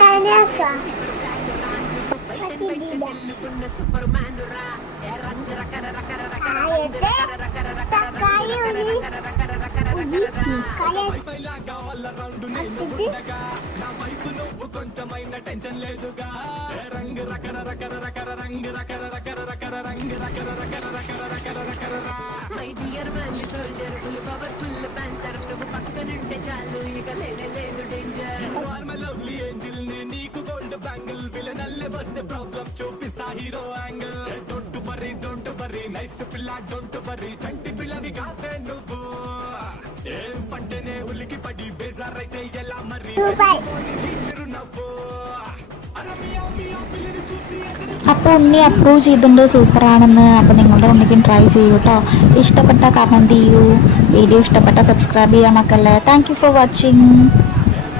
Tanaka. కొంచెమైన tension లేదుగా రంగు రకర రకర రకర రంగు రకర రకర రకర రంగు రకర రకర రకర రకర రకర my dear man soldier full powerful panther నువ్వు పక్కనుంటే చాలు ఇక లేనే లేదు danger you are my lovely angel నే నీకు గోల్డ్ బ్యాంగిల్ విలన్ అల్లే వస్తే ప్రాబ్లం చూపిస్తా hero angle don't worry nice పిల్ల డోంట్ వరీ చంటి పిల్లవి కాదే నువ్వు ఏం పంటనే ఉలికి పడి బేజారైతే ఎలా మరి చిరునవ్వు അപ്പോൾ ഉണ്ണി അപ്രൂവ് ചെയ്തിട്ടുണ്ട്, സൂപ്പറാണെന്ന്. അപ്പോൾ നിങ്ങളുടെ ഉണ്ണിക്കും ട്രൈ ചെയ്യൂ കേട്ടോ. ഇഷ്ടപ്പെട്ട കമൻറ്റ് ചെയ്യൂ, വീഡിയോ ഇഷ്ടപ്പെട്ട സബ്സ്ക്രൈബ് ചെയ്യാൻ മക്കളെ. Thank you for watching.